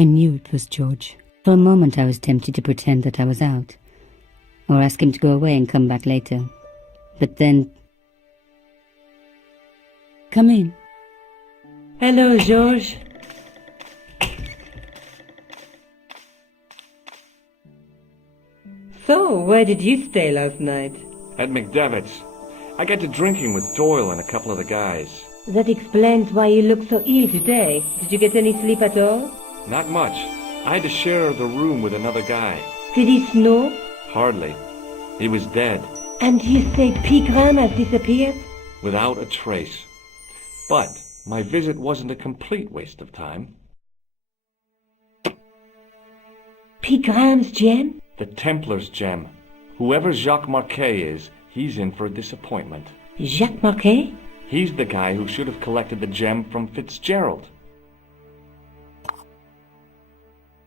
I knew it was George. For a moment I was tempted to pretend that I was out, or ask him to go away and come back later. But then... Come in. Hello, George. So, where did you stay last night? At McDevitt's. I got to drinking with Doyle and a couple of the guys. That explains why you look so ill today. Did you get any sleep at all? Not much. I had to share the room with another guy. Did he snore? Hardly. He was dead. And you say Pegram has disappeared? Without a trace. But my visit wasn't a complete waste of time. Pegram's gem? The Templars' gem. Whoever Jacques Marquet is, he's in for a disappointment. Jacques Marquet? He's the guy who should have collected the gem from Fitzgerald.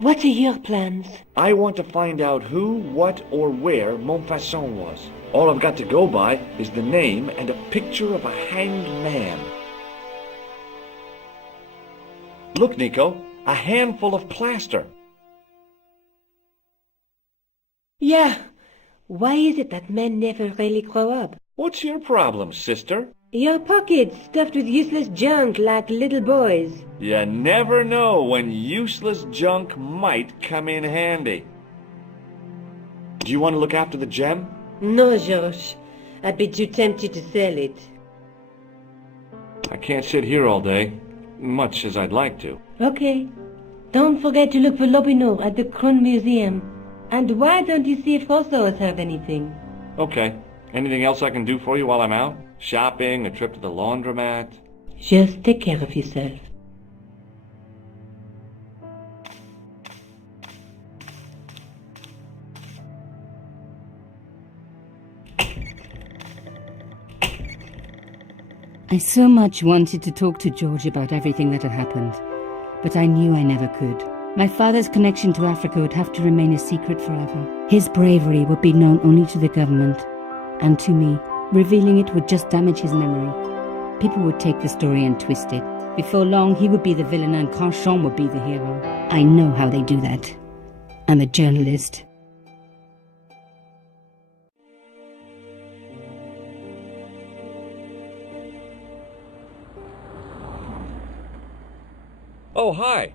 What are your plans? I want to find out who, what, or where Montfaucon was. All I've got to go by is the name and a picture of a hanged man. Look, Nico, a handful of plaster. Yeah. Why is it that men never really grow up? What's your problem, sister? Your pockets stuffed with useless junk like little boys. You never know when useless junk might come in handy. Do you want to look after the gem? No, George. I'd be too tempted to sell it. I can't sit here all day, much as I'd like to. Okay. Don't forget to look for Lobineau at the Kron Museum. And why don't you see if Rousseau has heard anything? Okay. Anything else I can do for you while I'm out? Shopping, a trip to the laundromat? Just take care of yourself. I so much wanted to talk to George about everything that had happened, but I knew I never could. My father's connection to Africa would have to remain a secret forever. His bravery would be known only to the government and to me. Revealing it would just damage his memory. People would take the story and twist it. Before long, he would be the villain and Grandchamp would be the hero. I know how they do that. I'm a journalist. Oh, hi.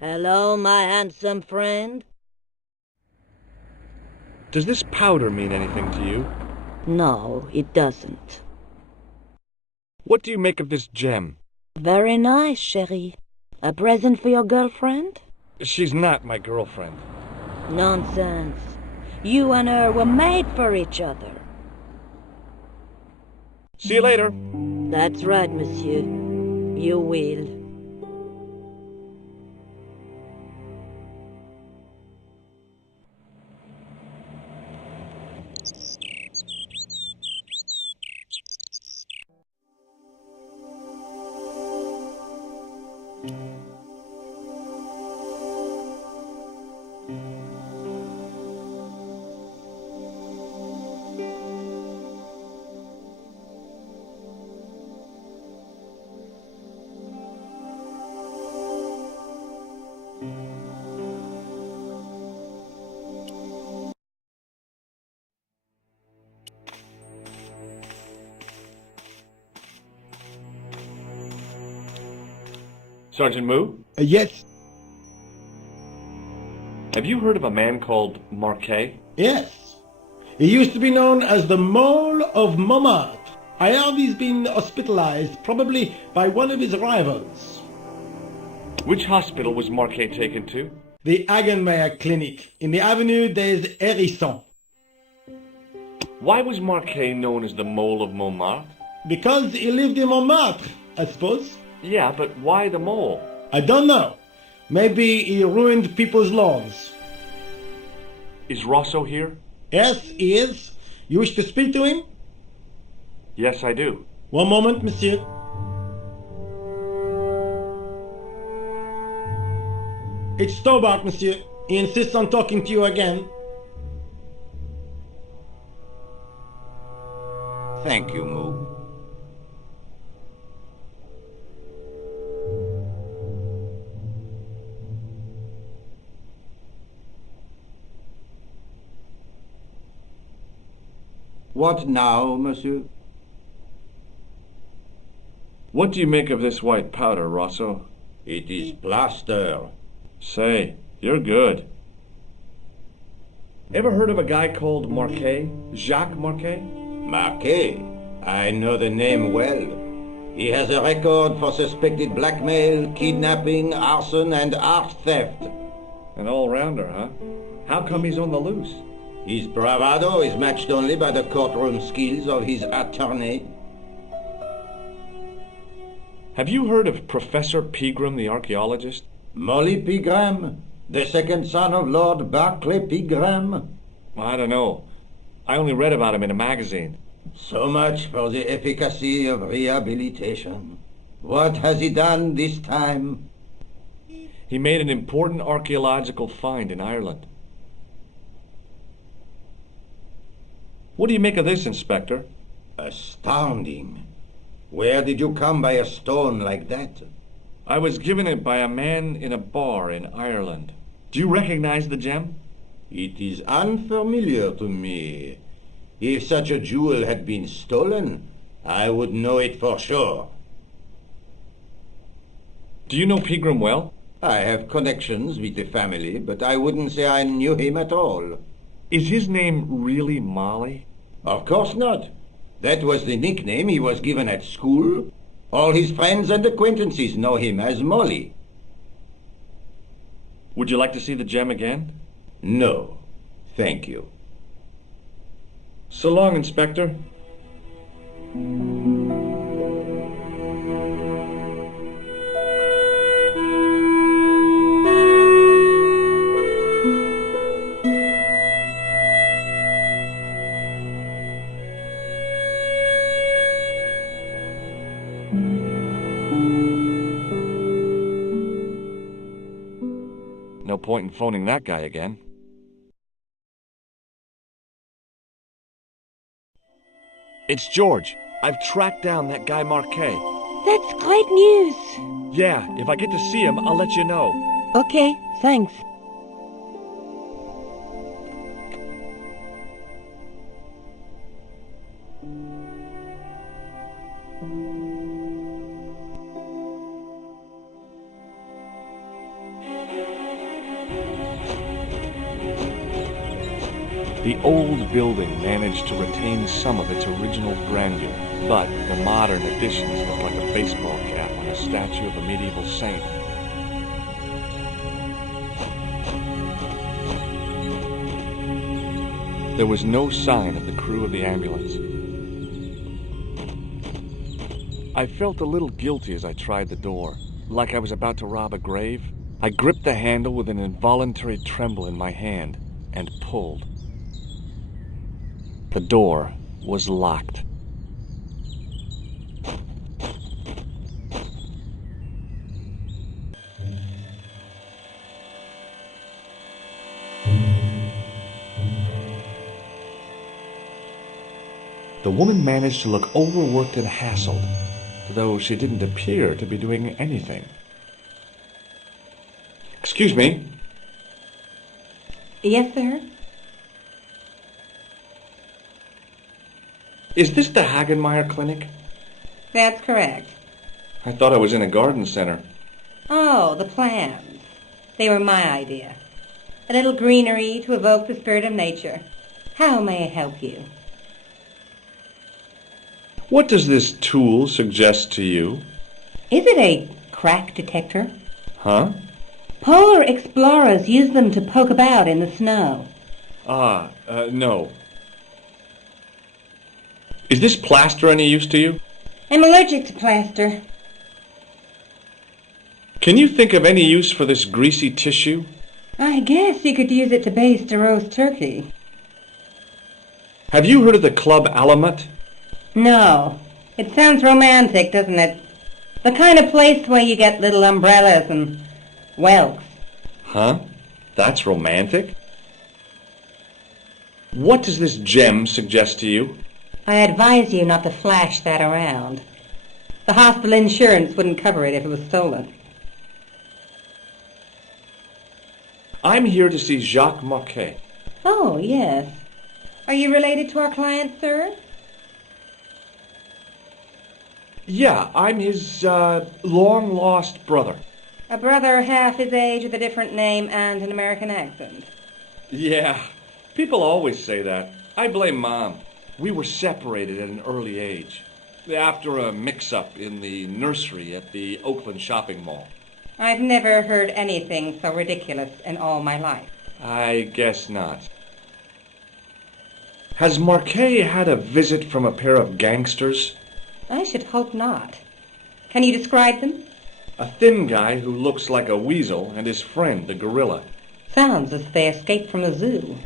Hello, my handsome friend. Does this powder mean anything to you? No, it doesn't. What do you make of this gem? Very nice, chérie. A present for your girlfriend? She's not my girlfriend. Nonsense. You and her were made for each other. See you later. That's right, monsieur. You will. Sergeant Moo? Yes, Have you heard of a man called Marquet? yes. He used to be known as the Mole of Montmartre. I heard he's been hospitalized, probably by one of his rivals. Which hospital was Marquet taken to? The Hagenmeyer Clinic, in the Avenue des Hérissons. Why was Marquet known as the Mole of Montmartre? Because he lived in Montmartre, I suppose. Yeah, but why the mole? I don't know. Maybe he ruined people's lives. Is Rousseau here? Yes, he is. You wish to speak to him? Yes, I do. One moment, monsieur. It's Stobart, monsieur. He insists on talking to you again. Thank you, Moo. What now, monsieur? What do you make of this white powder, Rosso? It is plaster. Say, you're good. Ever heard of a guy called Marquet? Jacques Marquet? Marquet. I know the name well. He has a record for suspected blackmail, kidnapping, arson, and art theft. An all-rounder, huh? How come he's on the loose? His bravado is matched only by the courtroom skills of his attorney. Have you heard of Professor Pegram, the archaeologist? Molly Pegram, the second son of Lord Barclay Pegram. I don't know. I only read about him in a magazine. So much for the efficacy of rehabilitation. What has he done this time? He made an important archaeological find in Ireland. What do you make of this, Inspector? Astounding. Where did you come by a stone like that? I was given it by a man in a bar in Ireland. Do you recognize the gem? It is unfamiliar to me. If such a jewel had been stolen, I would know it for sure. Do you know Pegram well? I have connections with the family, but I wouldn't say I knew him at all. Is his name really Molly? Of course not. That was the nickname he was given at school. All his friends and acquaintances know him as Molly. Would you like to see the gem again? No, thank you. So long, Inspector. No point in phoning that guy again. It's George. I've tracked down that guy Marquet. That's great news. Yeah, if I get to see him, I'll let you know. Okay, thanks. The old building managed to retain some of its original grandeur, but the modern additions look like a baseball cap on a statue of a medieval saint. There was no sign of the crew of the ambulance. I felt a little guilty as I tried the door, like I was about to rob a grave. I gripped the handle with an involuntary tremble in my hand and pulled. The door was locked. The woman managed to look overworked and hassled, though she didn't appear to be doing anything. Excuse me. Yes, sir? Is this the Hagenmeyer clinic? That's correct. I thought I was in a garden center. Oh, the plants. They were my idea. A little greenery to evoke the spirit of nature. How may I help you? What does this tool suggest to you? Is it a crack detector? Huh? Polar explorers use them to poke about in the snow. No. Is this plaster any use to you? I'm allergic to plaster. Can you think of any use for this greasy tissue? I guess you could use it to baste a roast turkey. Have you heard of the Club Alamet? No. It sounds romantic, doesn't it? The kind of place where you get little umbrellas and whelks. Huh? That's romantic? What does this gem suggest to you? I advise you not to flash that around. The hospital insurance wouldn't cover it if it was stolen. I'm here to see Jacques Marquet. Oh, yes. Are you related to our client, sir? Yeah, I'm his, long-lost brother. A brother half his age with a different name and an American accent. Yeah, people always say that. I blame Mom. We were separated at an early age, after a mix-up in the nursery at the Oakland shopping mall. I've never heard anything so ridiculous in all my life. I guess not. Has Marquet had a visit from a pair of gangsters? I should hope not. Can you describe them? A thin guy who looks like a weasel and his friend, the gorilla. Sounds as if they escaped from a zoo.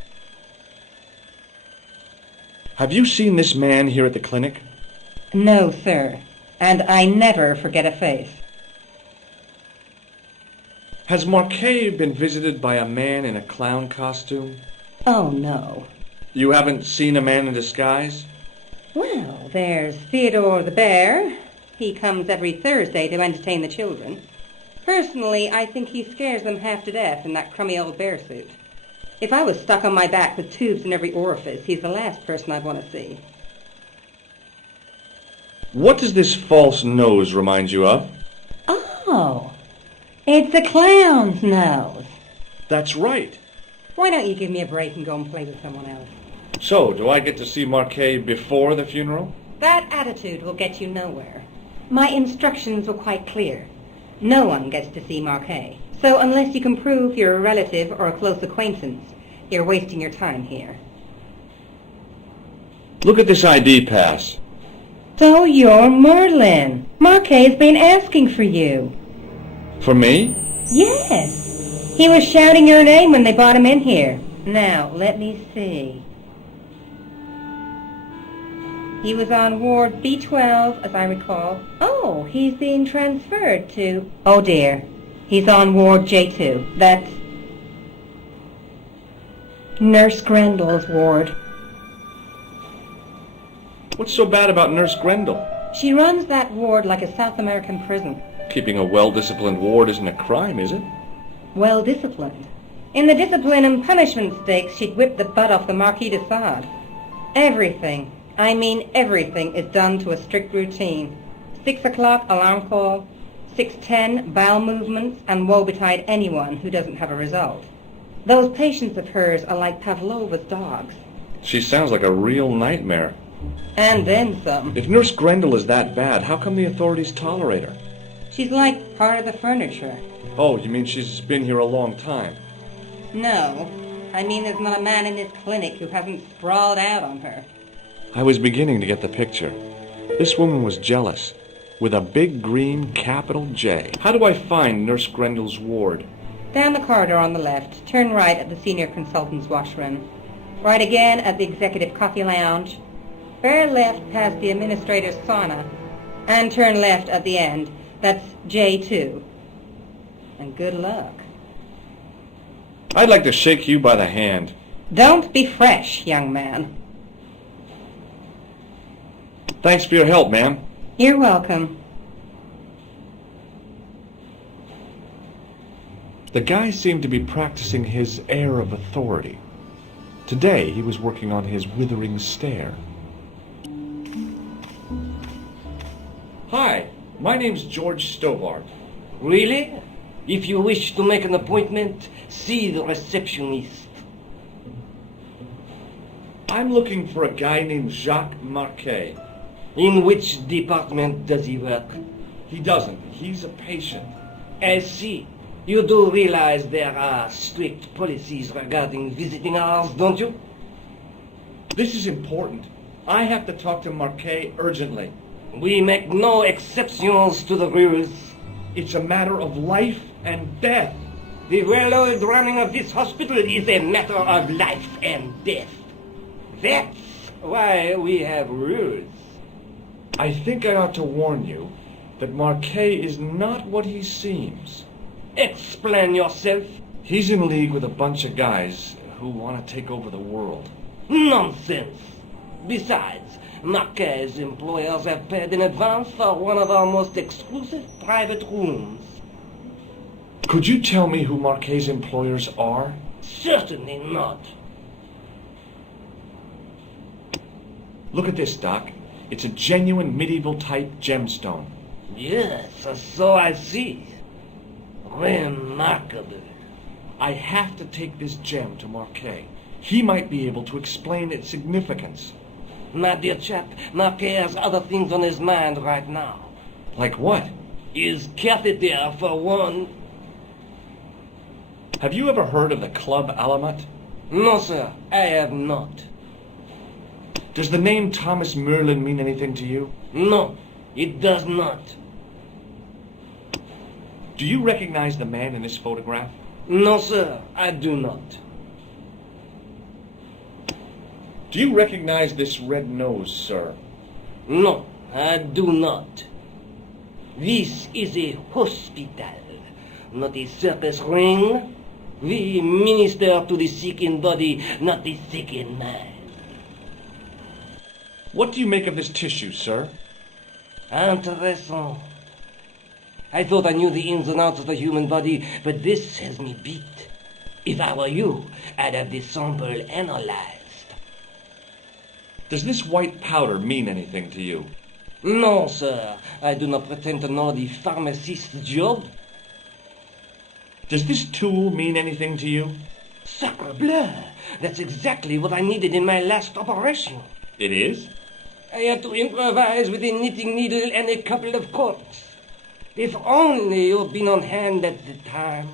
Have you seen this man here at the clinic? No, sir. And I never forget a face. Has Marquet been visited by a man in a clown costume? Oh, no. You haven't seen a man in disguise? Well, there's Theodore the Bear. He comes every Thursday to entertain the children. Personally, I think he scares them half to death in that crummy old bear suit. If I was stuck on my back with tubes in every orifice, he's the last person I'd want to see. What does this false nose remind you of? Oh, it's a clown's nose. That's right. Why don't you give me a break and go and play with someone else? So, do I get to see Marquet before the funeral? That attitude will get you nowhere. My instructions were quite clear. No one gets to see Marquet. So unless you can prove you're a relative or a close acquaintance, you're wasting your time here. Look at this ID pass. So you're Merlin. Marquet's been asking for you. For me? Yes. He was shouting your name when they brought him in here. Now, let me see. He was on Ward B12, as I recall. Oh, he's being transferred to... Oh, dear. He's on Ward J2. That's Nurse Grendel's ward. What's so bad about Nurse Grendel? She runs that ward like a South American prison. Keeping a well-disciplined ward isn't a crime, is it? Well-disciplined. In the discipline and punishment stakes, she'd whip the butt off the Marquis de Sade. Everything, I mean everything, is done to a strict routine. 6 o'clock alarm call, 6:10 bowel movements, and woe betide anyone who doesn't have a result. Those patients of hers are like Pavlova's dogs. She sounds like a real nightmare. And then some. If Nurse Grendel is that bad, how come the authorities tolerate her? She's like part of the furniture. Oh, you mean she's been here a long time? No, I mean there's not a man in this clinic who hasn't sprawled out on her. I was beginning to get the picture. This woman was jealous, with a big green capital J. How do I find Nurse Grendel's ward? Down the corridor on the left, turn right at the senior consultant's washroom. Right again at the executive coffee lounge. Bear left past the administrator's sauna. And turn left at the end. That's J2. And good luck. I'd like to shake you by the hand. Don't be fresh, young man. Thanks for your help, ma'am. You're welcome. The guy seemed to be practicing his air of authority. Today, he was working on his withering stare. Hi, my name's George Stobart. Really? If you wish to make an appointment, see the receptionist. I'm looking for a guy named Jacques Marquet. In which department does he work? He doesn't. He's a patient. I see. You do realize there are strict policies regarding visiting hours, don't you? This is important. I have to talk to Marquet urgently. We make no exceptions to the rules. It's a matter of life and death. The well-oiled running of this hospital is a matter of life and death. That's why we have rules. I think I ought to warn you that Marquet is not what he seems. Explain yourself. He's in league with a bunch of guys who want to take over the world. Nonsense. Besides, Marquet's employers have paid in advance for one of our most exclusive private rooms. Could you tell me who Marquet's employers are? Certainly not. Look at this, Doc. It's a genuine medieval-type gemstone. Yes, so I see. Remarkable. I have to take this gem to Marquet. He might be able to explain its significance. My dear chap, Marquet has other things on his mind right now. Like what? His catheter, for one. Have you ever heard of the Club Alamat? No, sir, I have not. Does the name Thomas Merlin mean anything to you? No, it does not. Do you recognize the man in this photograph? No, sir, I do not. Do you recognize this red nose, sir? No, I do not. This is a hospital, not a circus ring. We minister to the sick in body, not the sick in mind. What do you make of this tissue, sir? Intéressant. I thought I knew the ins and outs of the human body, but this has me beat. If I were you, I'd have this sample analyzed. Does this white powder mean anything to you? No, sir. I do not pretend to know the pharmacist's job. Does this tool mean anything to you? Sacre bleu! That's exactly what I needed in my last operation. It is? I had to improvise with a knitting needle and a couple of corks. If only you'd been on hand at the time.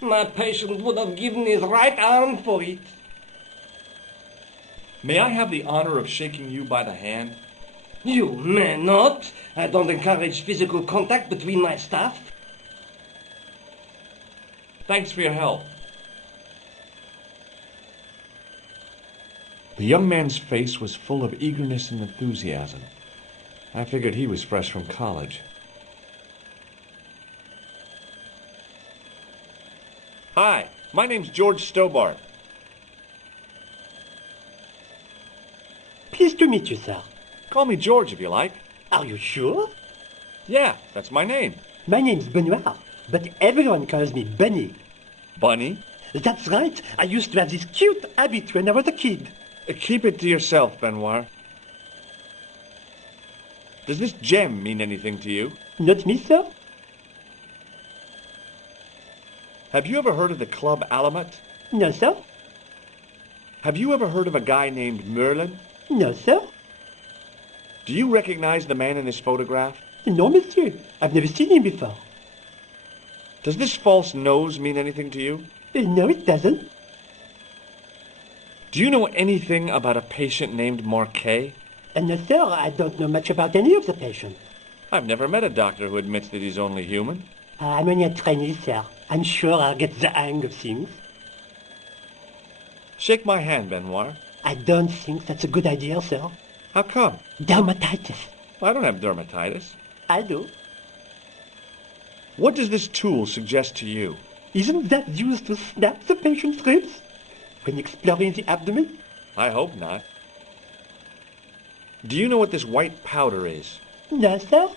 My patient would have given his right arm for it. May I have the honor of shaking you by the hand? You may not. I don't encourage physical contact between my staff. Thanks for your help. The young man's face was full of eagerness and enthusiasm. I figured he was fresh from college. Hi, my name's George Stobart. Pleased to meet you, sir. Call me George if you like. Are you sure? Yeah, that's my name. My name's Benoit, but everyone calls me Bunny. Bunny? That's right. I used to have this cute habit when I was a kid. Keep it to yourself, Benoit. Does this gem mean anything to you? Not me, sir? Have you ever heard of the Club Alamat? No, sir? Have you ever heard of a guy named Merlin? No, sir? Do you recognize the man in this photograph? No, monsieur. I've never seen him before. Does this false nose mean anything to you? No, it doesn't. Do you know anything about a patient named Marquet? No, sir, I don't know much about any of the patients. I've never met a doctor who admits that he's only human. I'm only a trainee, sir. I'm sure I'll get the hang of things. Shake my hand, Benoit. I don't think that's a good idea, sir. How come? Dermatitis. I don't have dermatitis. I do. What does this tool suggest to you? Isn't that used to snap the patient's ribs when exploring the abdomen? I hope not. Do you know what this white powder is? No, sir.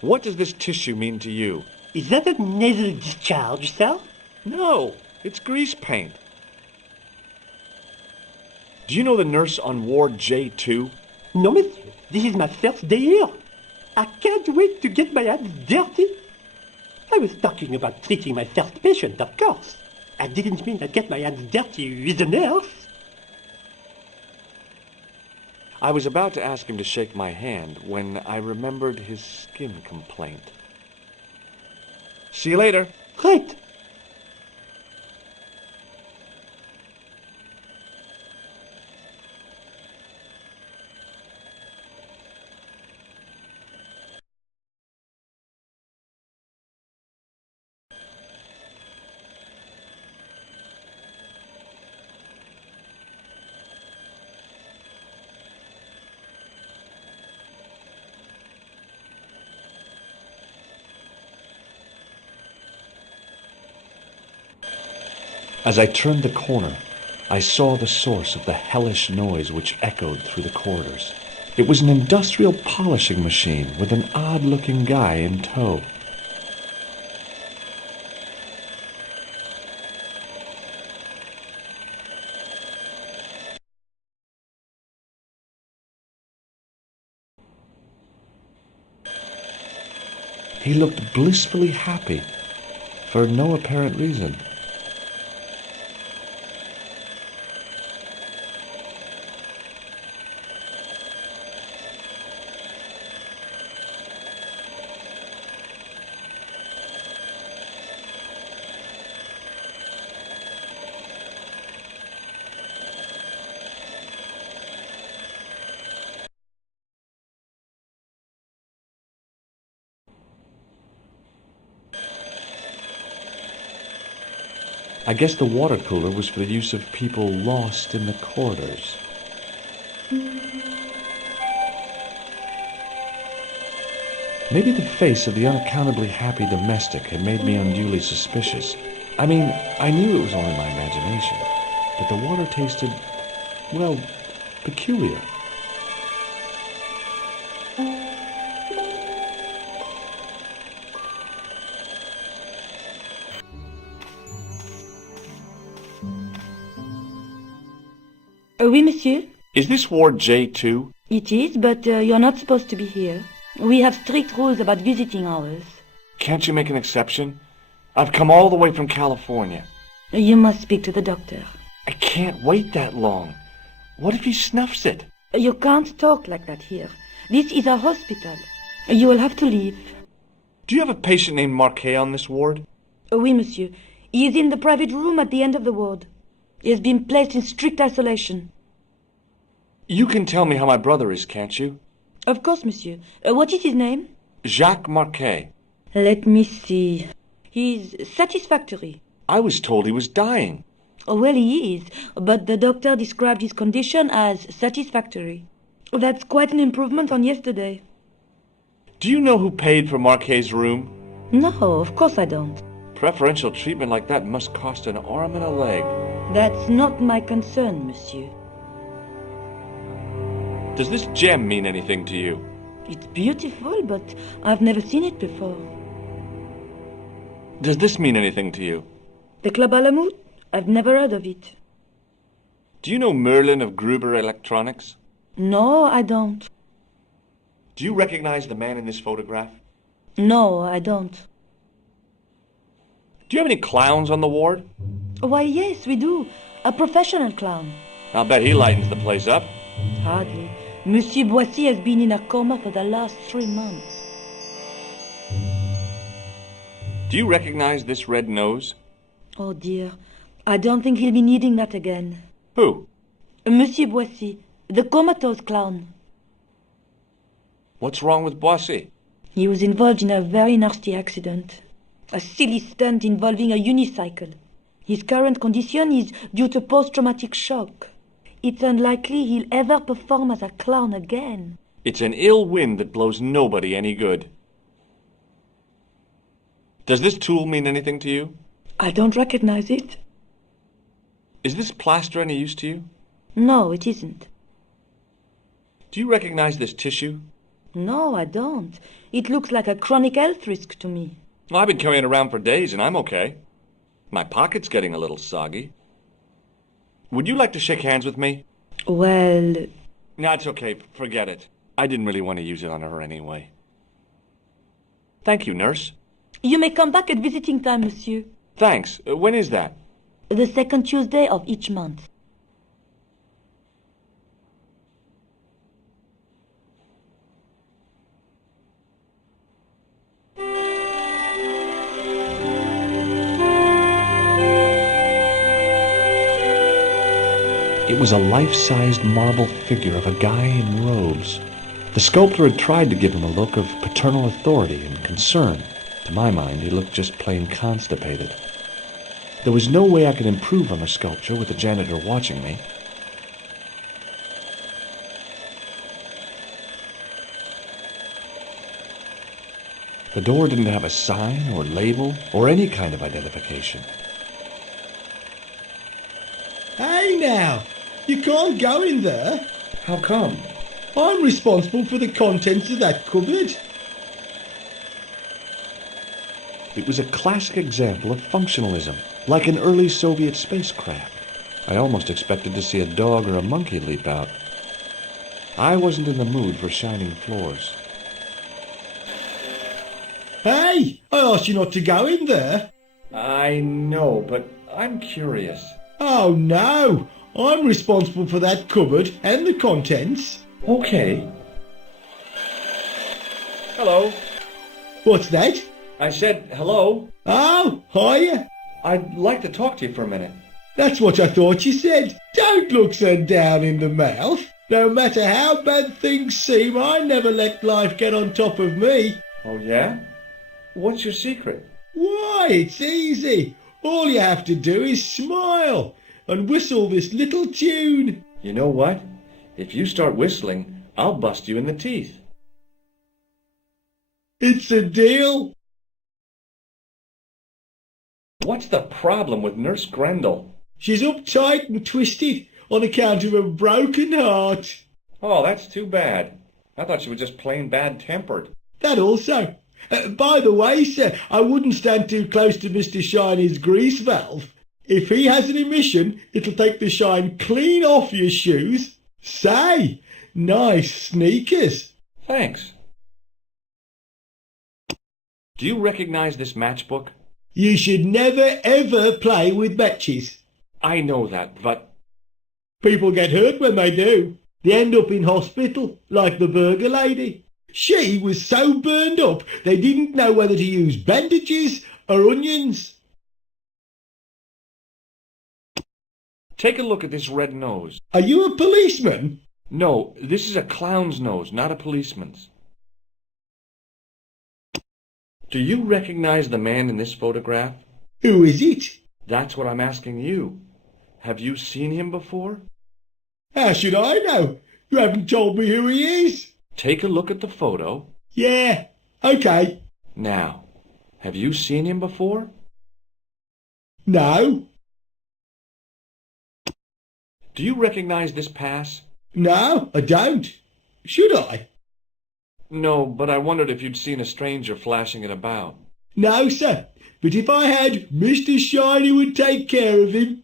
What does this tissue mean to you? Is that a nasal discharge, sir? No, it's grease paint. Do you know the nurse on Ward J2? No, monsieur. This is my first day here. I can't wait to get my hands dirty. I was talking about treating my first patient, of course. I didn't mean I'd get my hands dirty with a nurse. I was about to ask him to shake my hand when I remembered his skin complaint. See you later. Right. As I turned the corner, I saw the source of the hellish noise which echoed through the corridors. It was an industrial polishing machine with an odd-looking guy in tow. He looked blissfully happy, for no apparent reason. I guess the water cooler was for the use of people lost in the corridors. Maybe the face of the unaccountably happy domestic had made me unduly suspicious. I mean, I knew it was only my imagination, but the water tasted, well, peculiar. Oui, monsieur. Is this Ward J2? It is, but you're not supposed to be here. We have strict rules about visiting hours. Can't you make an exception? I've come all the way from California. You must speak to the doctor. I can't wait that long. What if he snuffs it? You can't talk like that here. This is a hospital. You will have to leave. Do you have a patient named Marquet on this ward? Oui, monsieur. He is in the private room at the end of the ward. He has been placed in strict isolation. You can tell me how my brother is, can't you? Of course, monsieur. What is his name? Jacques Marquet. Let me see. He's satisfactory. I was told he was dying. Oh, well, he is, but the doctor described his condition as satisfactory. That's quite an improvement on yesterday. Do you know who paid for Marquet's room? No, of course I don't. Preferential treatment like that must cost an arm and a leg. That's not my concern, monsieur. Does this gem mean anything to you? It's beautiful, but I've never seen it before. Does this mean anything to you? The Club Alamut? I've never heard of it. Do you know Merlin of Gruber Electronics? No, I don't. Do you recognize the man in this photograph? No, I don't. Do you have any clowns on the ward? Why, yes, we do. A professional clown. I'll bet he lightens the place up. Hardly. Monsieur Boissy has been in a coma for the last 3 months. Do you recognize this red nose? Oh, dear. I don't think he'll be needing that again. Who? Monsieur Boissy, the comatose clown. What's wrong with Boissy? He was involved in a very nasty accident. A silly stunt involving a unicycle. His current condition is due to post-traumatic shock. It's unlikely he'll ever perform as a clown again. It's an ill wind that blows nobody any good. Does this tool mean anything to you? I don't recognize it. Is this plaster any use to you? No, it isn't. Do you recognize this tissue? No, I don't. It looks like a chronic health risk to me. Well, I've been carrying it around for days and I'm okay. My pocket's getting a little soggy. Would you like to shake hands with me? Well... No, it's okay. Forget it. I didn't really want to use it on her anyway. Thank you, nurse. You may come back at visiting time, monsieur. Thanks. When is that? The second Tuesday of each month. It was a life-sized marble figure of a guy in robes. The sculptor had tried to give him a look of paternal authority and concern. To my mind, he looked just plain constipated. There was no way I could improve on the sculpture with the janitor watching me. The door didn't have a sign or label or any kind of identification. Hey now, you can't go in there. How come? I'm responsible for the contents of that cupboard. It was a classic example of functionalism, like an early Soviet spacecraft. I almost expected to see a dog or a monkey leap out. I wasn't in the mood for shining floors. Hey, I asked you not to go in there. I know, but I'm curious. Oh no, I'm responsible for that cupboard and the contents. Okay. Hello. What's that? I said hello. Oh, hiya. I'd like to talk to you for a minute. That's what I thought you said. Don't look so down in the mouth. No matter how bad things seem, I never let life get on top of me. Oh, yeah? What's your secret? Why, it's easy. All you have to do is smile and whistle this little tune. You know what? If you start whistling, I'll bust you in the teeth. It's a deal. What's the problem with Nurse Grendel? She's uptight and twisted on account of a broken heart. Oh, that's too bad. I thought she was just plain bad-tempered. That also. By the way, sir, I wouldn't stand too close to Mr. Shiny's grease valve. If he has an emission, it'll take the shine clean off your shoes. Say, nice sneakers. Thanks. Do you recognize this matchbook? You should never ever play with matches. I know that, but... People get hurt when they do. They end up in hospital, like the burger lady. She was so burned up, they didn't know whether to use bandages or onions. Take a look at this red nose. Are you a policeman? No, this is a clown's nose, not a policeman's. Do you recognize the man in this photograph? Who is it? That's what I'm asking you. Have you seen him before? How should I know? You haven't told me who he is. Take a look at the photo. Yeah, okay. Now, have you seen him before? No. Do you recognize this pass? No, I don't. Should I? No, but I wondered if you'd seen a stranger flashing it about. No, sir. But if I had, Mr. Shiny would take care of him.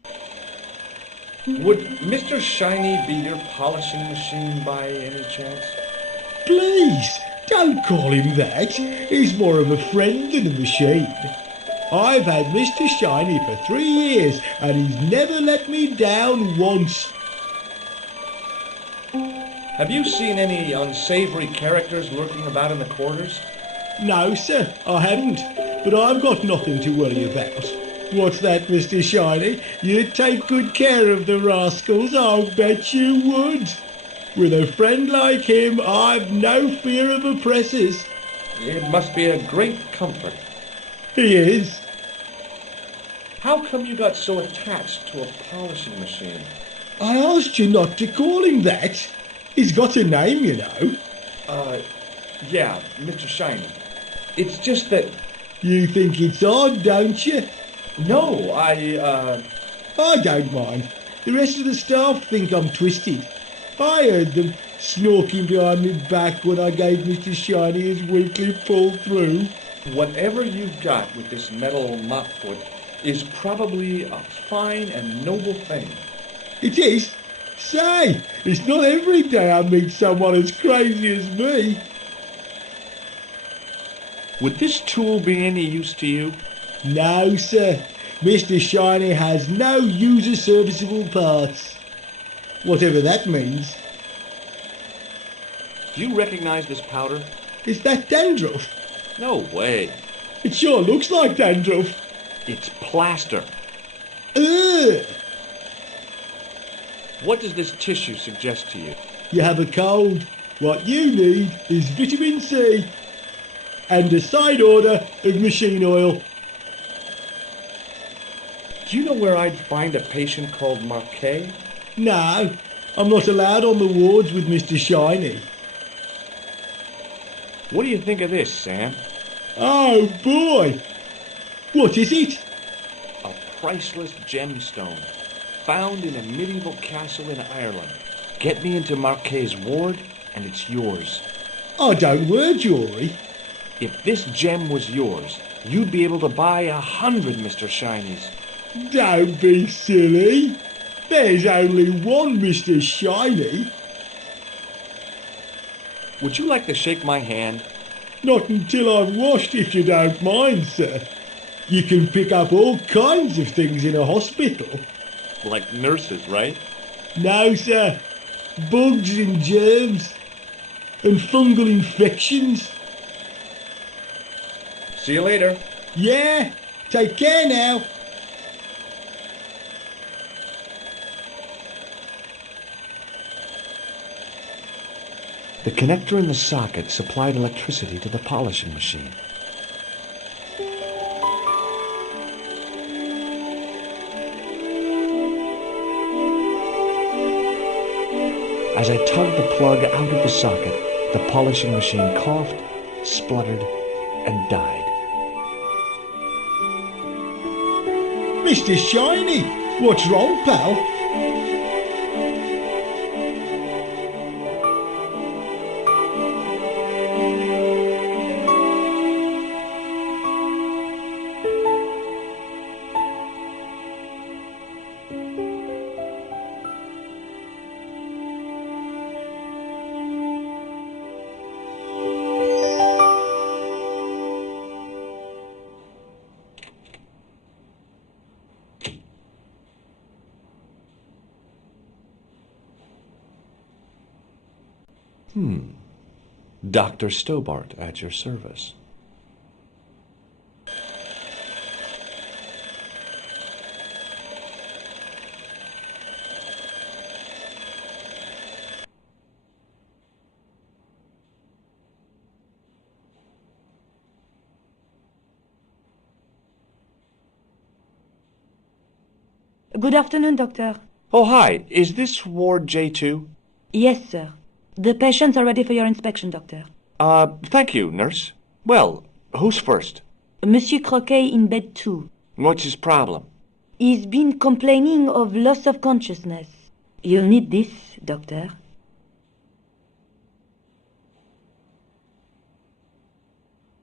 Would Mr. Shiny be your polishing machine by any chance? Please, don't call him that. He's more of a friend than a machine. I've had Mr. Shiny for 3 years, and he's never let me down once. Have you seen any unsavory characters lurking about in the quarters? No, sir, I haven't. But I've got nothing to worry about. What's that, Mr. Shiny? You'd take good care of the rascals, I'll bet you would. With a friend like him, I've no fear of oppressors. It must be a great comfort. He is. How come you got so attached to a polishing machine? I asked you not to call him that. He's got a name, you know. Yeah, Mr. Shiny. It's just that... You think it's odd, don't you? No, I don't mind. The rest of the staff think I'm twisted. I heard them snorking behind my back when I gave Mr. Shiny his weekly pull-through. Whatever you've got with this metal mop-foot is probably a fine and noble thing. It is? Say, it's not every day I meet someone as crazy as me. Would this tool be any use to you? No, sir. Mr. Shiny has no user-serviceable parts. Whatever that means. Do you recognize this powder? Is that dandruff? No way. It sure looks like dandruff. It's plaster. Ugh! What does this tissue suggest to you? You have a cold. What you need is vitamin C. And a side order of machine oil. Do you know where I'd find a patient called Marquet? No, I'm not allowed on the wards with Mr. Shiny. What do you think of this, Sam? Oh boy! What is it? A priceless gemstone, found in a medieval castle in Ireland. Get me into Marquet's ward, and it's yours. I don't wear jewellery. If this gem was yours, you'd be able to buy 100 Mr. Shinies. Don't be silly. There's only one Mr. Shiny. Would you like to shake my hand? Not until I've washed, if you don't mind, sir. You can pick up all kinds of things in a hospital. Like nurses, right? No, sir. Bugs and germs. And fungal infections. See you later. Yeah, take care now. The connector in the socket supplied electricity to the polishing machine. As I tugged the plug out of the socket, the polishing machine coughed, spluttered, and died. Mr. Shiny, what's wrong, pal? Dr. Stobart at your service. Good afternoon, Doctor. Oh, hi. Is this Ward J2? Yes, sir. The patients are ready for your inspection, Doctor. Thank you, nurse. Well, who's first? Monsieur Croquet in bed 2. What's his problem? He's been complaining of loss of consciousness. You'll need this, Doctor.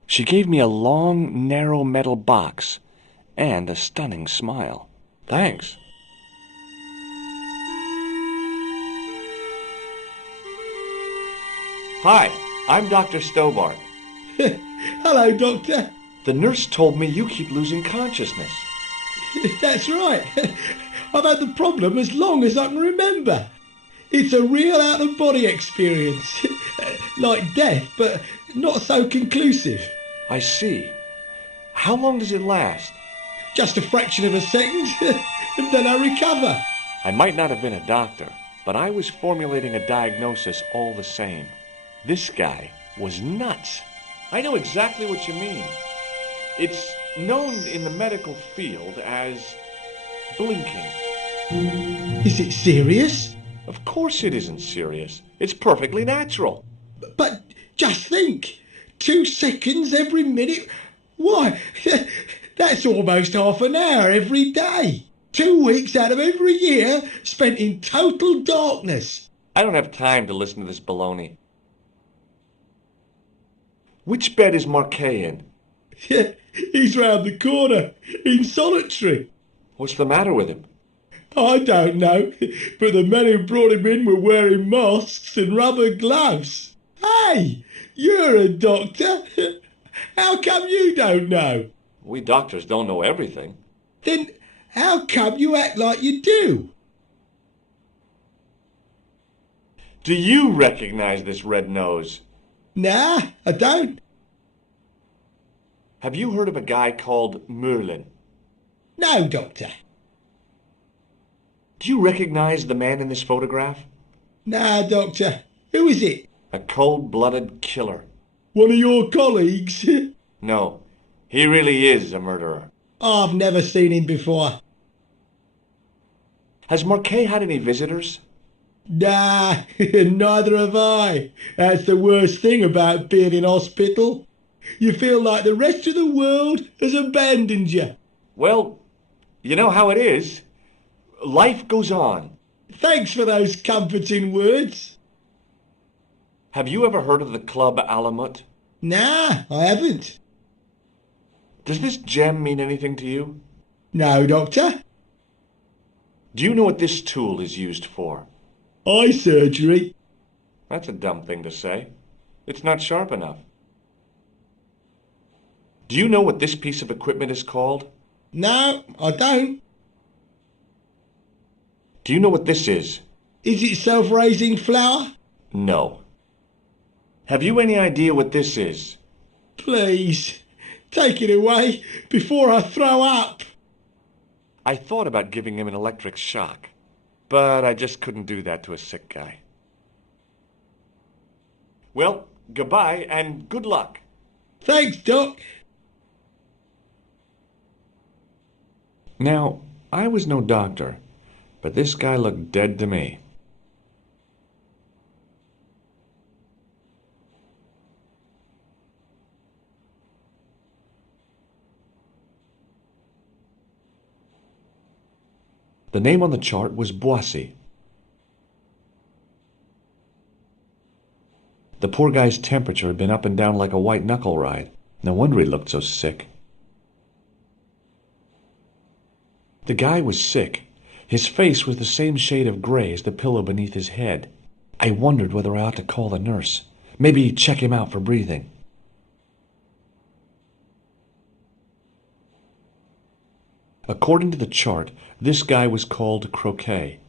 She gave me a long, narrow metal box and a stunning smile. Thanks. Hi, I'm Dr. Stobart. Hello, Doctor. The nurse told me you keep losing consciousness. That's right. I've had the problem as long as I can remember. It's a real out-of-body experience. Like death, but not so conclusive. I see. How long does it last? Just a fraction of a second, and then I recover. I might not have been a doctor, but I was formulating a diagnosis all the same. This guy was nuts. I know exactly what you mean. It's known in the medical field as blinking. Is it serious? Of course it isn't serious. It's perfectly natural. But just think, 2 seconds every minute. Why, that's almost half an hour every day. 2 weeks out of every year spent in total darkness. I don't have time to listen to this baloney. Which bed is Marquet in? He's round the corner, in solitary. What's the matter with him? I don't know, but the men who brought him in were wearing masks and rubber gloves. Hey, you're a doctor. How come you don't know? We doctors don't know everything. Then how come you act like you do? Do you recognize this red nose? Nah, I don't. Have you heard of a guy called Merlin? No, Doctor. Do you recognize the man in this photograph? Nah, Doctor. Who is it? A cold-blooded killer. One of your colleagues? No, he really is a murderer. I've never seen him before. Has Marquet had any visitors? Nah, neither have I. That's the worst thing about being in hospital. You feel like the rest of the world has abandoned you. Well, you know how it is. Life goes on. Thanks for those comforting words. Have you ever heard of the Club Alamut? Nah, I haven't. Does this gem mean anything to you? No, Doctor. Do you know what this tool is used for? Eye surgery. That's a dumb thing to say. It's not sharp enough. Do you know what this piece of equipment is called? No, I don't. Do you know what this is? Is it self-raising flour? No. Have you any idea what this is? Please, take it away before I throw up. I thought about giving him an electric shock, but I just couldn't do that to a sick guy. Well, goodbye and good luck. Thanks, Doc. Now, I was no doctor, but this guy looked dead to me. The name on the chart was Boissy. The poor guy's temperature had been up and down like a white-knuckle ride. No wonder he looked so sick. The guy was sick. His face was the same shade of gray as the pillow beneath his head. I wondered whether I ought to call the nurse. Maybe check him out for breathing. According to the chart, this guy was called Croquet.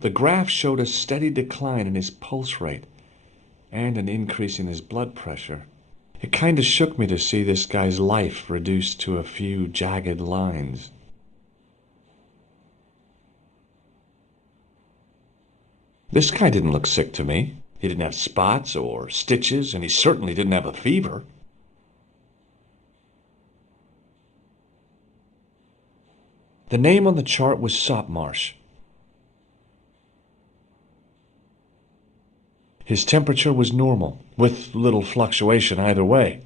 The graph showed a steady decline in his pulse rate and an increase in his blood pressure. It kind of shook me to see this guy's life reduced to a few jagged lines. This guy didn't look sick to me. He didn't have spots or stitches, and he certainly didn't have a fever. The name on the chart was Sopmarsh. His temperature was normal, with little fluctuation either way.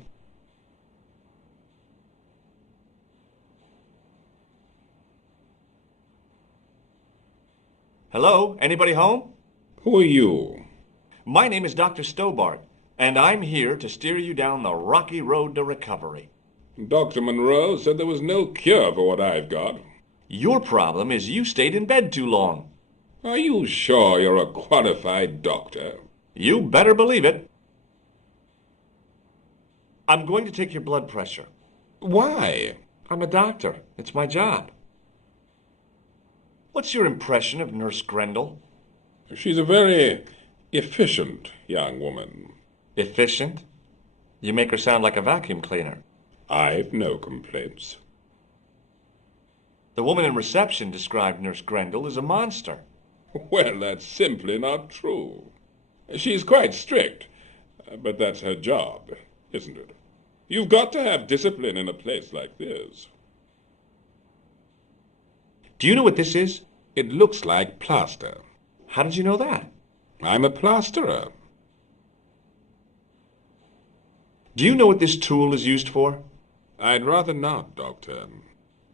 Hello? Anybody home? Who are you? My name is Dr. Stobart, and I'm here to steer you down the rocky road to recovery. Dr. Monroe said there was no cure for what I've got. Your problem is you stayed in bed too long. Are you sure you're a qualified doctor? You better believe it. I'm going to take your blood pressure. Why? I'm a doctor. It's my job. What's your impression of Nurse Grendel? She's a very efficient young woman. Efficient? You make her sound like a vacuum cleaner. I've no complaints. The woman in reception described Nurse Grendel as a monster. Well, that's simply not true. She's quite strict, but that's her job, isn't it? You've got to have discipline in a place like this. Do you know what this is? It looks like plaster. How did you know that? I'm a plasterer. Do you know what this tool is used for? I'd rather not, Doctor.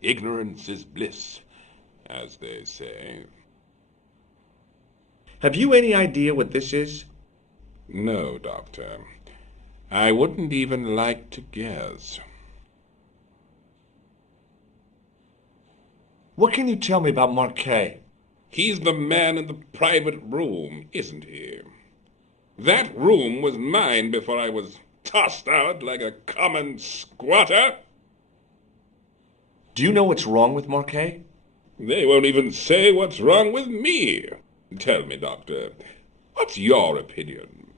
Ignorance is bliss, as they say. Have you any idea what this is? No, Doctor. I wouldn't even like to guess. What can you tell me about Marquet? He's the man in the private room, isn't he? That room was mine before I was tossed out like a common squatter. Do you know what's wrong with Marquet? They won't even say what's wrong with me. Tell me, Doctor, what's your opinion?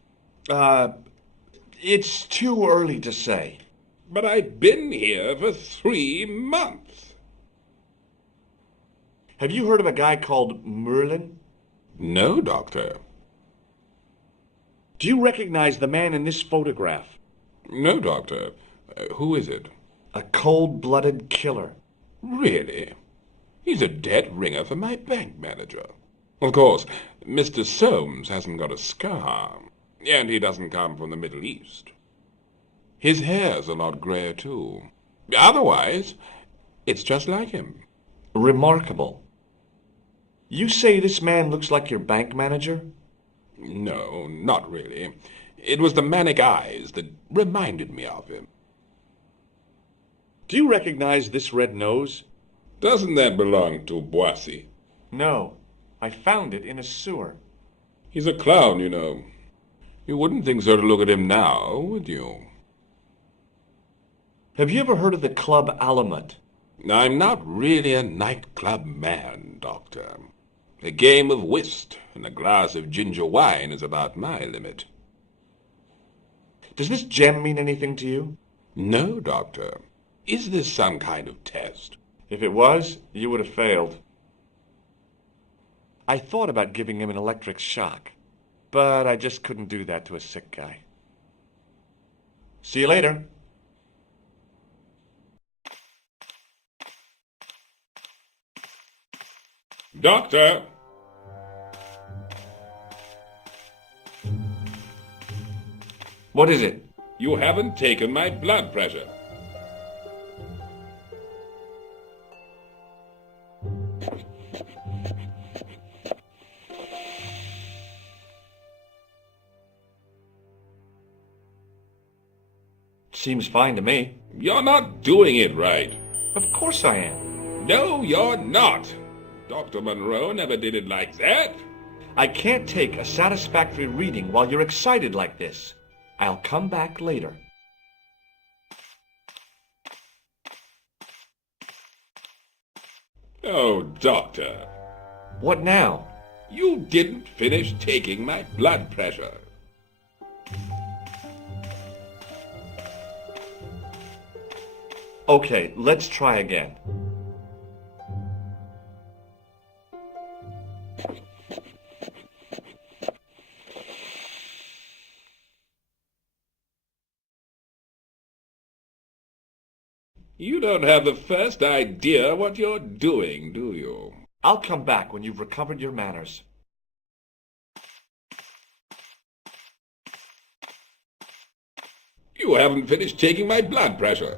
It's too early to say. But I've been here for 3 months. Have you heard of a guy called Merlin? No, Doctor. Do you recognize the man in this photograph? No, Doctor. Who is it? A cold-blooded killer. Really? He's a dead ringer for my bank manager. Of course, Mr. Soames hasn't got a scar, and he doesn't come from the Middle East. His hair's a lot grayer, too. Otherwise, it's just like him. Remarkable. You say this man looks like your bank manager? No, not really. It was the manic eyes that reminded me of him. Do you recognize this red nose? Doesn't that belong to Boissy? No. I found it in a sewer. He's a clown, you know. You wouldn't think so to look at him now, would you? Have you ever heard of the Club Alamut? I'm not really a nightclub man, Doctor. A game of whist and a glass of ginger wine is about my limit. Does this gem mean anything to you? No, Doctor. Is this some kind of test? If it was, you would have failed. I thought about giving him an electric shock, but I just couldn't do that to a sick guy. See you later. Doctor! What is it? You haven't taken my blood pressure. Seems fine to me. You're not doing it right. Of course I am. No, you're not. Dr. Monroe never did it like that. I can't take a satisfactory reading while you're excited like this. I'll come back later. Oh, Doctor. What now? You didn't finish taking my blood pressure. Okay, let's try again. You don't have the first idea what you're doing, do you? I'll come back when you've recovered your manners. You haven't finished taking my blood pressure.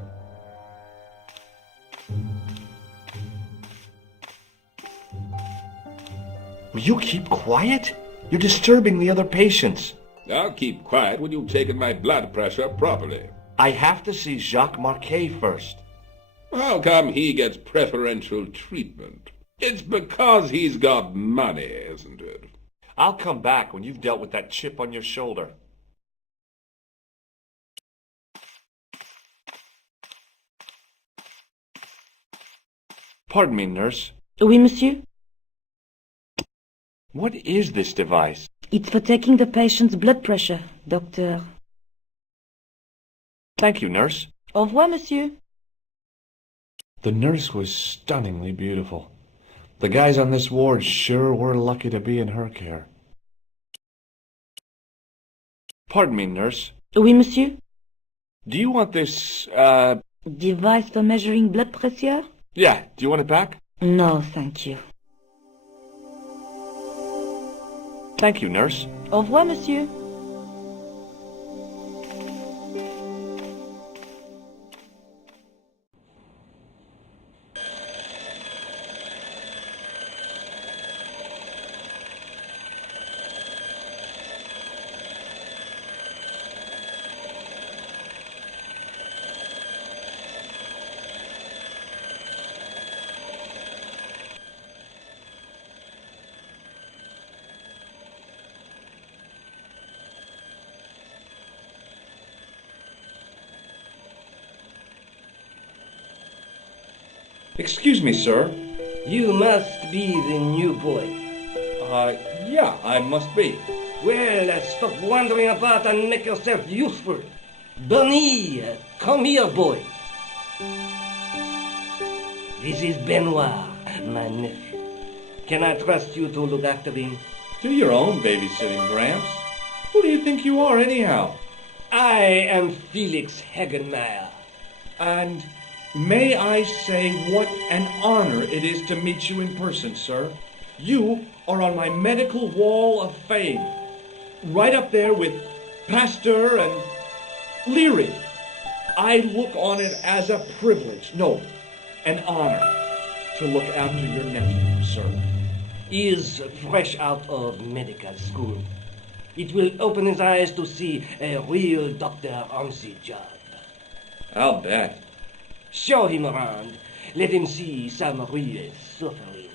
Will you keep quiet? You're disturbing the other patients. I'll keep quiet when you've taken my blood pressure properly. I have to see Jacques Marquet first. How come he gets preferential treatment? It's because he's got money, isn't it? I'll come back when you've dealt with that chip on your shoulder. Pardon me, nurse. Oui, monsieur? What is this device? It's for taking the patient's blood pressure, doctor. Thank you, nurse. Au revoir, monsieur. The nurse was stunningly beautiful. The guys on this ward sure were lucky to be in her care. Pardon me, nurse. Oui, monsieur? Do you want this, Device for measuring blood pressure? Yeah, do you want it back? No, thank you. Thank you, nurse. Au revoir, monsieur. Excuse me, sir. You must be the new boy. Yeah, I must be. Well, stop wandering about and make yourself useful. Bernie, come here, boy. This is Benoit, my nephew. Can I trust you to look after him? Do your own babysitting, Gramps. Who do you think you are, anyhow? I am Felix Hagenmeyer. And may I say what an honor it is to meet you in person, sir. You are on my medical wall of fame. Right up there with Pasteur and Leary. I look on it as a privilege, no, an honor, to look after your nephew, sir. He is fresh out of medical school. It will open his eyes to see a real doctor on the job. I'll bet. Show him around. Let him see some real suffering.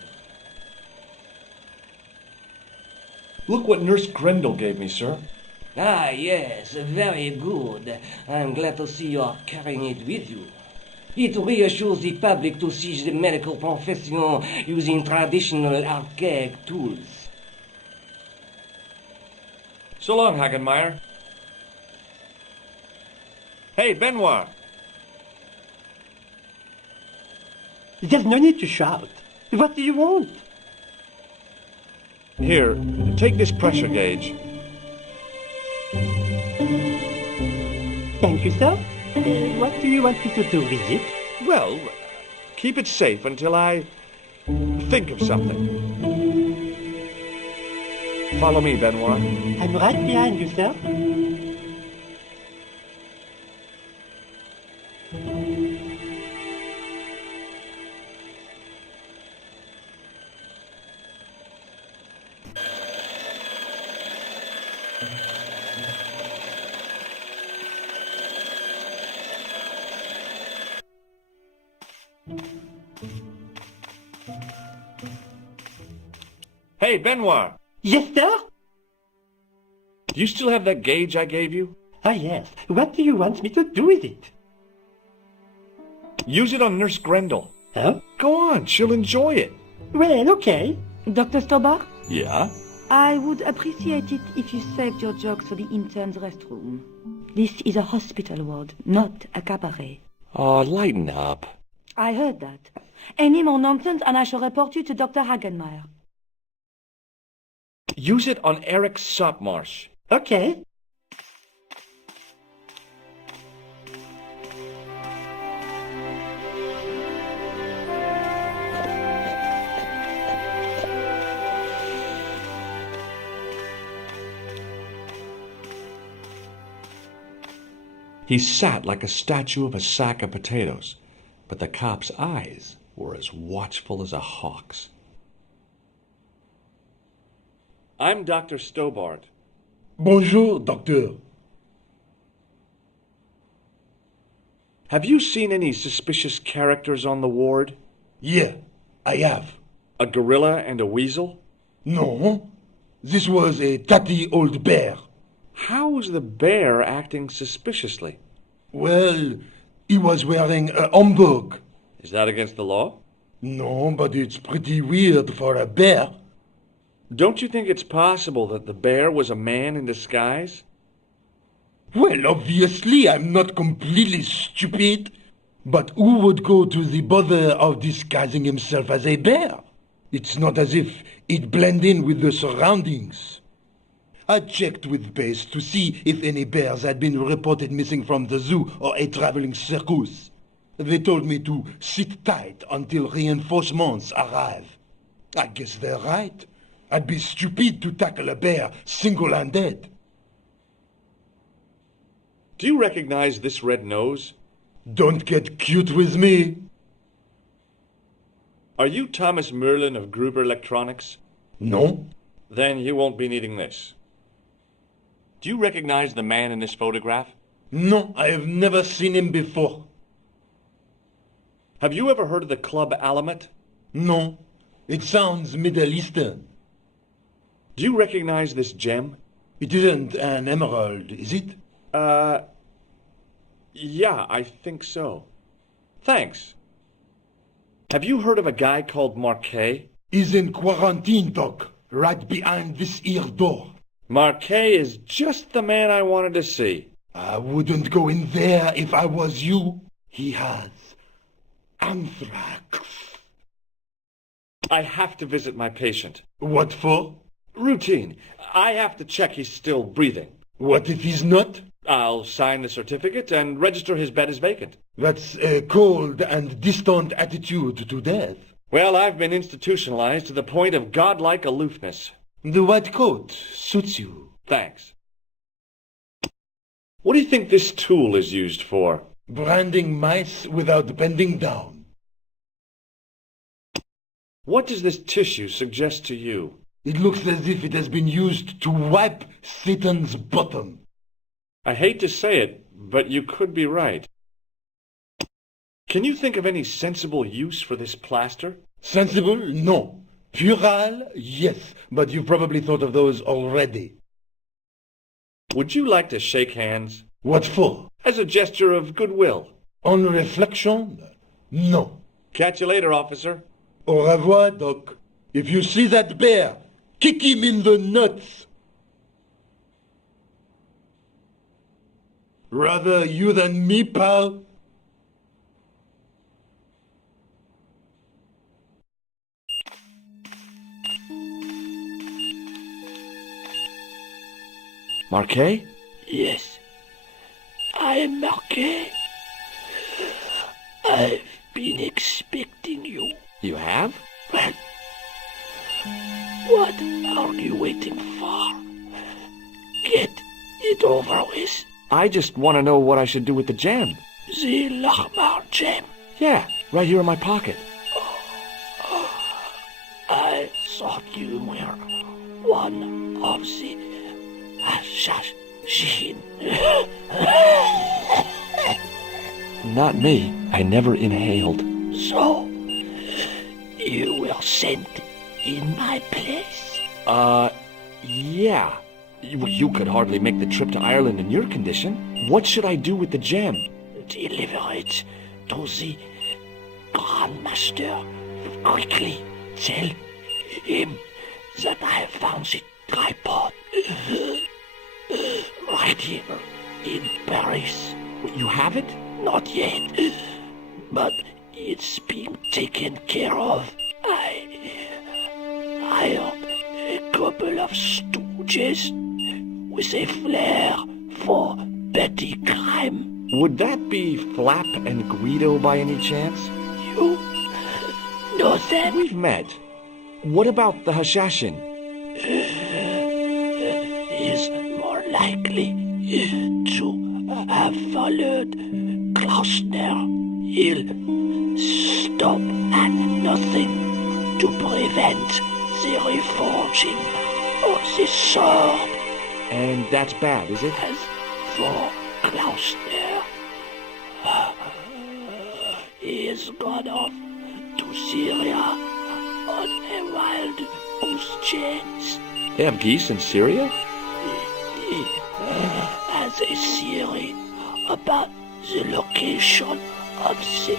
Look what Nurse Grendel gave me, sir. Ah, yes, very good. I'm glad to see you are carrying it with you. It reassures the public to see the medical profession using traditional archaic tools. So long, Hagenmeyer. Hey, Benoit. There's no need to shout. What do you want? Here, take this pressure gauge. Thank you, sir. What do you want me to do with it? Well, keep it safe until I think of something. Follow me, Benoit. I'm right behind you, sir. Hey, Benoit. Yes, sir? Do you still have that gauge I gave you? Oh, yes. What do you want me to do with it? Use it on Nurse Grendel. Huh? Go on, she'll enjoy it. Well, okay. Dr. Stobart, Yeah? I would appreciate it if you saved your jokes for the intern's restroom. This is a hospital ward, not a cabaret. Oh, lighten up. I heard that. Any more nonsense and I shall report you to Dr. Hagenmeyer. Use it on Eric Sopmarsh. Okay. He sat like a statue of a sack of potatoes, but the cop's eyes were as watchful as a hawk's. I'm Dr. Stobart. Bonjour, docteur. Have you seen any suspicious characters on the ward? Yeah, I have. A gorilla and a weasel? No, this was a tatty old bear. How was the bear acting suspiciously? Well, he was wearing a homburg. Is that against the law? No, but it's pretty weird for a bear. Don't you think it's possible that the bear was a man in disguise? Well, obviously, I'm not completely stupid. But who would go to the bother of disguising himself as a bear? It's not as if he'd blend in with the surroundings. I checked with base to see if any bears had been reported missing from the zoo or a traveling circus. They told me to sit tight until reinforcements arrive. I guess they're right. I'd be stupid to tackle a bear single-handed. Do you recognize this red nose? Don't get cute with me. Are you Thomas Merlin of Gruber Electronics? No? Then you won't be needing this. Do you recognize the man in this photograph? No, I have never seen him before. Have you ever heard of the Club Alamet? No, it sounds Middle Eastern. Do you recognize this gem? It isn't an emerald, is it? Yeah, I think so. Thanks. Have you heard of a guy called Marquet? He's in quarantine, Doc, right behind this here door. Marquet is just the man I wanted to see. I wouldn't go in there if I was you. He has anthrax. I have to visit my patient. What for? Routine. I have to check he's still breathing. What if he's not? I'll sign the certificate and register his bed as vacant. That's a cold and distant attitude to death. Well, I've been institutionalized to the point of godlike aloofness. The white coat suits you. Thanks. What do you think this tool is used for? Branding mice without bending down. What does this tissue suggest to you? It looks as if it has been used to wipe Satan's bottom. I hate to say it, but you could be right. Can you think of any sensible use for this plaster? Sensible? No. Puerile? Yes, but you've probably thought of those already. Would you like to shake hands? What for? As a gesture of goodwill. On reflection? No. Catch you later, officer. Au revoir, Doc. If you see that bear, kick him in the nuts. Rather you than me, pal. Marquet? Yes, I am Marquet. I've been expecting you. You have? Well, what are you waiting for? Get it over with. I just want to know what I should do with the gem. The Lachmar gem. Yeah, right here in my pocket. I thought you were one of the assassin. Not me. I never inhaled. So, you were sent in my place? Yeah. You could hardly make the trip to Ireland in your condition. What should I do with the gem? Deliver it to the Grand Master. Quickly tell him that I have found the tripod. Right here in Paris. You have it? Not yet, but it's being taken care of. I hired a couple of stooges with a flair for petty crime. Would that be Flap and Guido by any chance? You know them? We've met. What about the Hashashin? Is more likely to have followed Klausner. He'll stop at nothing to prevent the reforging of the sword. And that's bad, is it? As for Klausner, he has gone off to Syria on a wild goose chase. They have geese in Syria? He has a theory about the location of the...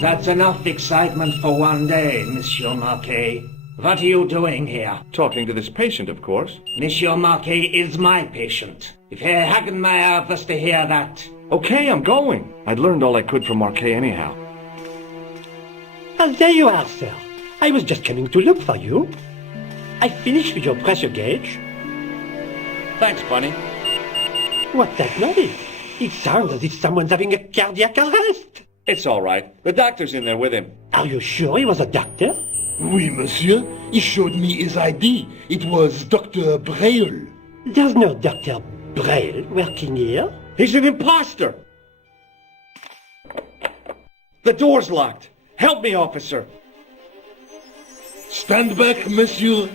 That's enough excitement for one day, Monsieur Marquet. What are you doing here? Talking to this patient, of course. Monsieur Marquet is my patient. If Herr Hagenmeyer was to hear that... Okay, I'm going. I'd learned all I could from Marquet anyhow. Ah, there you are, sir. I was just coming to look for you. I finished with your pressure gauge. Thanks, Bunny. What's that noise? It sounds as if someone's having a cardiac arrest. It's all right. The doctor's in there with him. Are you sure he was a doctor? Oui, monsieur. He showed me his ID. It was Dr. Braille. There's no Dr. Braille working here. He's an imposter! The door's locked. Help me, officer. Stand back, monsieur.